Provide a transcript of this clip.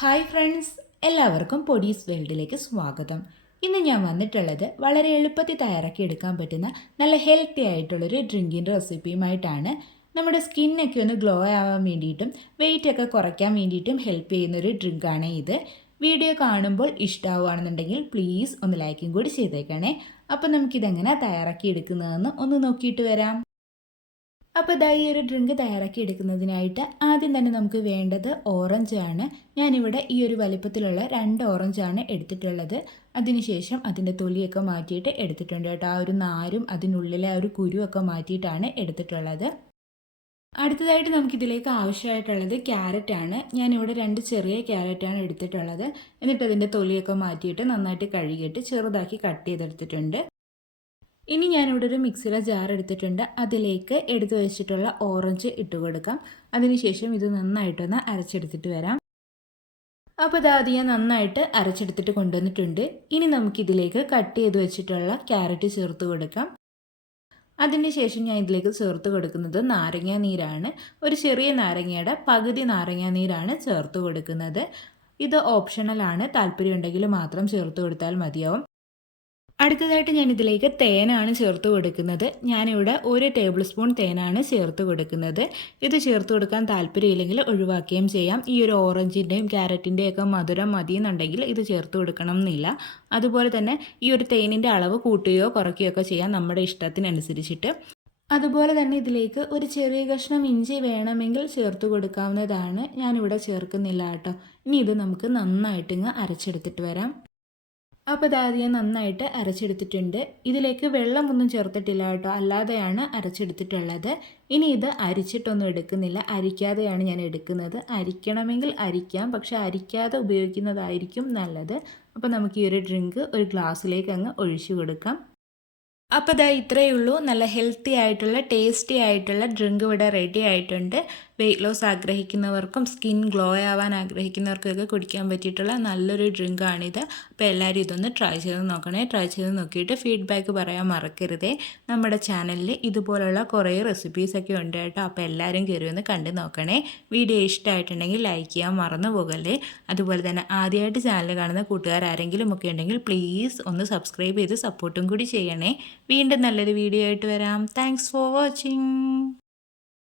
Hi friends, എല്ലാവർക്കും പൊടീസ് വേൾഡിലേക്ക് സ്വാഗതം. ഇന്ന് ഞാൻ വന്നിട്ടുള്ളത് വളരെ എളുപ്പത്തിൽ തയ്യാറാക്കി എടുക്കാൻ പറ്റുന്ന നല്ല ഹെൽത്തി ആയിട്ടുള്ളൊരു ഡ്രിങ്കിൻ്റെ റെസിപ്പിയുമായിട്ടാണ്. നമ്മുടെ സ്കിന്നൊക്കെ ഒന്ന് ഗ്ലോ ആവാൻ വേണ്ടിയിട്ടും വെയിറ്റൊക്കെ കുറയ്ക്കാൻ വേണ്ടിയിട്ടും ഹെൽപ്പ് ചെയ്യുന്നൊരു ഡ്രിങ്കാണ് ഇത്. വീഡിയോ കാണുമ്പോൾ ഇഷ്ടമാവുകയാണെന്നുണ്ടെങ്കിൽ പ്ലീസ് ഒന്ന് ലൈക്കും കൂടി ചെയ്തേക്കണേ. അപ്പോൾ നമുക്കിതെങ്ങനെ തയ്യാറാക്കി എടുക്കുന്നതെന്ന് ഒന്ന് നോക്കിയിട്ട് വരാം. അപ്പോൾ ഈ ഒരു ഡ്രിങ്ക് തയ്യാറാക്കി എടുക്കുന്നതിനായിട്ട് ആദ്യം തന്നെ നമുക്ക് വേണ്ടത് ഓറഞ്ച് ആണ്. ഞാനിവിടെ ഈ ഒരു വലിപ്പത്തിലുള്ള 2 ഓറഞ്ചാണ് എടുത്തിട്ടുള്ളത്. അതിനുശേഷം അതിൻ്റെ തൊലിയൊക്കെ മാറ്റിയിട്ട് എടുത്തിട്ടുണ്ട് കേട്ടോ. ആ ഒരു നാരും അതിനുള്ളിലെ ആ ഒരു കുരുവൊക്കെ മാറ്റിയിട്ടാണ് എടുത്തിട്ടുള്ളത്. അടുത്തതായിട്ട് നമുക്കിതിലേക്ക് ആവശ്യമായിട്ടുള്ളത് ക്യാരറ്റാണ്. ഞാനിവിടെ 2 ചെറിയ ക്യാരറ്റാണ് എടുത്തിട്ടുള്ളത്. എന്നിട്ട് അതിൻ്റെ തൊലിയൊക്കെ മാറ്റിയിട്ട് നന്നായിട്ട് കഴുകിയിട്ട് ചെറുതാക്കി കട്ട് ചെയ്തെടുത്തിട്ടുണ്ട്. ഇനി ഞാനിവിടെ ഒരു മിക്സിയുടെ ജാർ എടുത്തിട്ടുണ്ട്. അതിലേക്ക് എടുത്തു വെച്ചിട്ടുള്ള ഓറഞ്ച് ഇട്ട് കൊടുക്കാം. അതിനുശേഷം ഇത് നന്നായിട്ടൊന്ന് അരച്ചെടുത്തിട്ട് വരാം. അപ്പോൾ അത് ഞാൻ നന്നായിട്ട് അരച്ചെടുത്തിട്ട് കൊണ്ടുവന്നിട്ടുണ്ട്. ഇനി നമുക്കിതിലേക്ക് കട്ട് ചെയ്ത് വെച്ചിട്ടുള്ള ക്യാരറ്റ് ചേർത്ത് കൊടുക്കാം. അതിനുശേഷം ഞാൻ ഇതിലേക്ക് ചേർത്ത് കൊടുക്കുന്നത് നാരങ്ങാ നീരാണ്. ഒരു ചെറിയ നാരങ്ങയുടെ പകുതി നാരങ്ങാ നീരാണ് ചേർത്ത് കൊടുക്കുന്നത്. ഇത് ഓപ്ഷണലാണ്, താല്പര്യമുണ്ടെങ്കിൽ മാത്രം ചേർത്ത് കൊടുത്താൽ മതിയാവും. അടുത്തതായിട്ട് ഞാൻ ഇതിലേക്ക് തേനാണ് ചേർത്ത് കൊടുക്കുന്നത്. ഞാനിവിടെ 1 ടേബിൾ സ്പൂൺ തേനാണ് ചേർത്ത് കൊടുക്കുന്നത്. ഇത് ചേർത്ത് കൊടുക്കാൻ താല്പര്യമില്ലെങ്കിൽ ഒഴിവാക്കുകയും ചെയ്യാം. ഈ ഒരു ഓറഞ്ചിൻ്റെയും ക്യാരറ്റിൻ്റെയും ഒക്കെ മധുരം മതിയെന്നുണ്ടെങ്കിൽ ഇത് ചേർത്ത് കൊടുക്കണം എന്നില്ല. അതുപോലെ തന്നെ ഈ ഒരു തേനിൻ്റെ അളവ് കൂട്ടുകയോ കുറയ്ക്കുകയോ ഒക്കെ ചെയ്യാം നമ്മുടെ ഇഷ്ടത്തിനനുസരിച്ചിട്ട്. അതുപോലെ തന്നെ ഇതിലേക്ക് ഒരു ചെറിയ കഷ്ണം ഇഞ്ചി വേണമെങ്കിൽ ചേർത്ത് കൊടുക്കാവുന്നതാണ്. ഞാനിവിടെ ചേർക്കുന്നില്ല കേട്ടോ. ഇനി ഇത് നമുക്ക് നന്നായിട്ടിങ്ങ് അരച്ചെടുത്തിട്ട് വരാം. അപ്പോൾ ഞാൻ നന്നായിട്ട് അരച്ചെടുത്തിട്ടുണ്ട്. ഇതിലേക്ക് വെള്ളമൊന്നും ചേർത്തിട്ടില്ല കേട്ടോ, അല്ലാതെയാണ് അരച്ചെടുത്തിട്ടുള്ളത്. ഇനി ഇത് അരിച്ചിട്ടൊന്നും എടുക്കുന്നില്ല, അരിക്കാതെയാണ് ഞാൻ എടുക്കുന്നത്. അരിക്കണമെങ്കിൽ അരിക്കാം, പക്ഷെ അരിക്കാതെ ഉപയോഗിക്കുന്നതായിരിക്കും നല്ലത്. അപ്പോൾ നമുക്ക് ഈ ഒരു ഡ്രിങ്ക് ഒരു ഗ്ലാസ്സിലേക്ക് അങ്ങ് ഒഴിച്ചു കൊടുക്കാം. അപ്പോൾ ഇത്രയേ ഉള്ളൂ. നല്ല ഹെൽത്തി ആയിട്ടുള്ള ടേസ്റ്റി ആയിട്ടുള്ള ഡ്രിങ്ക് ഇവിടെ റെഡി ആയിട്ടുണ്ട്. വെയിറ്റ് ലോസ് ആഗ്രഹിക്കുന്നവർക്കും സ്കിൻ ഗ്ലോ ആവാൻ ആഗ്രഹിക്കുന്നവർക്കൊക്കെ കുടിക്കാൻ പറ്റിയിട്ടുള്ള നല്ലൊരു ഡ്രിങ്കാണിത്. അപ്പോൾ എല്ലാവരും ഇതൊന്ന് ട്രൈ ചെയ്ത് നോക്കണേ. ട്രൈ ചെയ്ത് നോക്കിയിട്ട് ഫീഡ്ബാക്ക് പറയാൻ മറക്കരുതേ. നമ്മുടെ ചാനലിൽ ഇതുപോലുള്ള കുറേ റെസിപ്പീസൊക്കെ ഉണ്ട് കേട്ടോ. അപ്പോൾ എല്ലാവരും കയറി ഒന്ന് കണ്ടു നോക്കണേ. വീഡിയോ ഇഷ്ടമായിട്ടുണ്ടെങ്കിൽ ലൈക്ക് ചെയ്യാൻ മറന്നു പോകല്ലേ. അതുപോലെ തന്നെ ആദ്യമായിട്ട് ചാനൽ കാണുന്ന കൂട്ടുകാർ ആരെങ്കിലും ഒക്കെ ഉണ്ടെങ്കിൽ പ്ലീസ് ഒന്ന് സബ്സ്ക്രൈബ് ചെയ്ത് സപ്പോർട്ടും കൂടി ചെയ്യണേ. വീണ്ടും നല്ലൊരു വീഡിയോ ആയിട്ട് വരാം. Thanks for watching.